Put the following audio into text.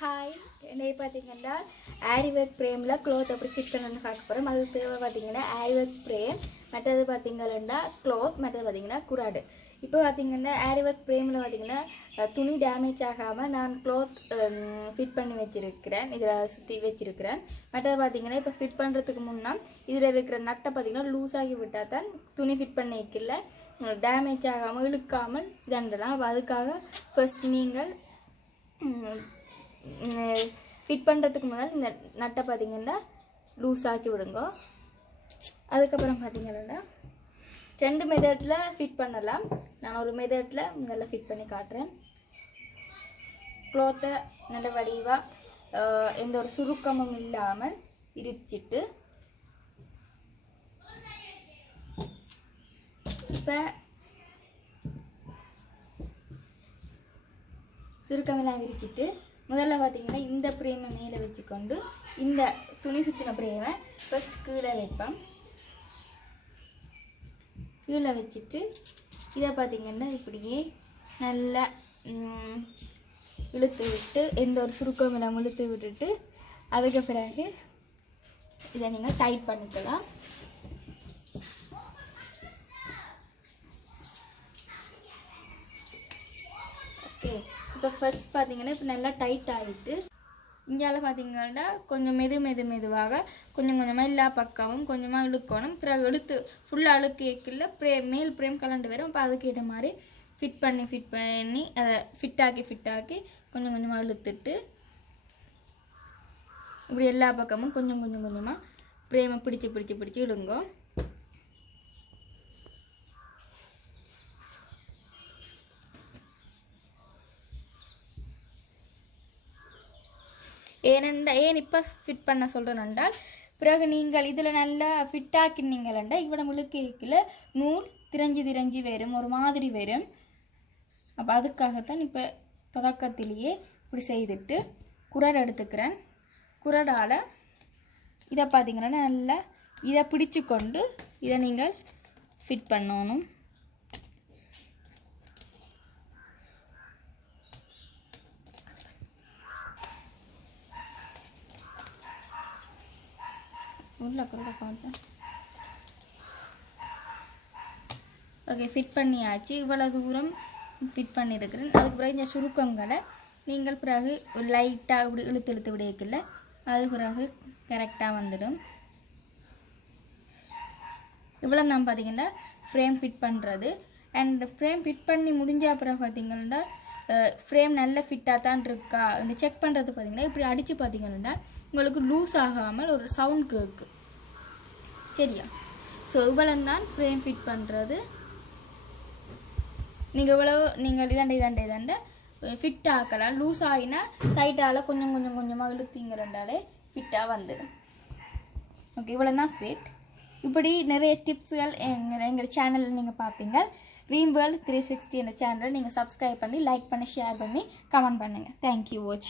Hi என்னை பார்த்தீங்கன்னா ஆரிவர்க் ஃப்ரேமில் க்ளோத் அப்படி ஃபிட் பண்ணணும்னு பார்க்க போகிறோம். அது தேவை பார்த்தீங்கன்னா ஆரிவர்க் ஃப்ரேம், மற்றது பார்த்தீங்கன்னா க்ளோத், மற்றது பார்த்தீங்கன்னா குராடு. இப்போ பார்த்தீங்கன்னா ஆரிவர்க் ஃப்ரேமில் பார்த்தீங்கன்னா துணி டேமேஜ் ஆகாமல் நான் க்ளோத் ஃபிட் பண்ணி வச்சுருக்கிறேன், இதில் சுற்றி வச்சுருக்கிறேன். மற்றது பார்த்தீங்கன்னா இப்போ ஃபிட் பண்ணுறதுக்கு முன்னே இதில் இருக்கிற நட்டை பார்த்தீங்கன்னா லூஸ் ஆகி விட்டால் தான் துணி ஃபிட் பண்ண வைக்கல டேமேஜ் ஆகாமல் இழுக்காமல் இதெல்லாம். அதுக்காக ஃபர்ஸ்ட் நீங்கள் ஃபிட் பண்ணுறதுக்கு முதல் இந்த நட்டை பார்த்தீங்கன்னா லூஸ் ஆக்கி விடுங்க. அதுக்கப்புறம் பார்த்தீங்கன்னா 2 மெத்தடில் ஃபிட் பண்ணலாம். நான் ஒரு மெத்தடில் நல்லா ஃபிட் பண்ணி காட்டுறேன். க்ளோத்தை நல்ல வடிவாக எந்த ஒரு சுருக்கமும் இல்லாமல் இடிச்சிட்டு இப்போ சுருக்கமெல்லாம் விரிச்சிட்டு முதல்ல பார்த்தீங்கன்னா இந்த ஃப்ரேமை மேலே வச்சுக்கொண்டு இந்த துணி சுற்றின ஃப்ரேமை ஃபர்ஸ்ட் கீழே வைப்பேன். கீழே வச்சுட்டு இதை பார்த்தீங்கன்னா இப்படியே நல்லா இழுத்து விட்டு எந்த ஒரு சுருக்கம் இல்லாமல் இழுத்து விட்டுட்டு அதுக்கு பிறகு இதை நீங்கள் டைட் பண்ணிக்கலாம். ஓகே, இப்போ ஃபர்ஸ்ட் பார்த்தீங்கன்னா இப்போ நல்லா டைட் ஆகிட்டு இங்கால பார்த்தீங்கன்னா கொஞ்சம் மெதுவாக கொஞ்சம் கொஞ்சமாக எல்லா பக்கமும் கொஞ்சமாக இழுக்கணும். பிறகு இழுத்து ஃபுல்லாக அழுக்கு ஏக்கில் மேல் ஃப்ரேம் கலண்டு வரும். அப்போ அதுக்கேற்ற மாதிரி ஃபிட் பண்ணி அதை ஃபிட்டாக்கி கொஞ்சம் கொஞ்சமாக இழுத்துட்டு இப்படி எல்லா பக்கமும் கொஞ்சம் கொஞ்சமாக ஃப்ரேமை பிடிச்சி இழுங்க. ஏன் இப்போ ஃபிட் பண்ண சொல்கிறேன் என்றால் பிறகு நீங்கள் இதில் நல்லா ஃபிட்டாக்கினீங்களா இவ்வளோ முழுக்கையில் நூல் திரஞ்சி வரும், ஒரு மாதிரி வரும். அப்போ அதுக்காகத்தான் இப்போ தொடக்கத்திலேயே இப்படி செய்துட்டு குரடை எடுத்துக்கிறேன். குரடால் இதை பார்த்தீங்கன்னா நல்லா இதை பிடிச்சு கொண்டு இதை நீங்கள் ஃபிட் பண்ணணும். ஓகே, ஃபிட் பண்ணியாச்சு. இவ்வளோ தூரம் ஃபிட் பண்ணியிருக்கிறேன். அதுக்கு பிறகு இந்த சுருக்கங்களை நீங்கள் பிறகு லைட்டாக இப்படி இழுத்து விடையக்கில்ல, அது பிறகு கரெக்டாக வந்துடும். இவ்வளோ தான் பார்த்தீங்கன்னா ஃப்ரேம் ஃபிட் பண்ணுறது. அண்ட் ஃப்ரேம் ஃபிட் பண்ணி முடிஞ்ச பிறகு பார்த்தீங்கன்னா ஃப்ரேம் நல்ல ஃபிட்டாக தான் இருக்கா செக் பண்ணுறது பார்த்தீங்கன்னா இப்படி அடித்து பார்த்தீங்கன்னா உங்களுக்கு லூஸ் ஆகாமல் ஒரு சவுண்ட் கேட்கு. சரியா? ஸோ இவ்வளோ தான் ஃப்ரேம் ஃபிட் பண்ணுறது. நீங்கள் இதாண்ட ஃபிட் ஆக்கலாம். லூஸ் ஆகினா சைட்டால் கொஞ்சமாக இழுத்தீங்கன்னாலே ஃபிட்டாக வந்துடும். ஓகே, இவ்வளோ தான் ஃபிட். இப்படி நிறைய டிப்ஸுகள் எங்கள் சேனலில் நீங்கள் பார்ப்பீங்க. ட்ரீம் வேர்ல்ட் 360 என்ற சேனலை நீங்கள் சப்ஸ்கிரைப் பண்ணி லைக் பண்ணி ஷேர் பண்ணி கமெண்ட் பண்ணுங்கள். Thank you watch.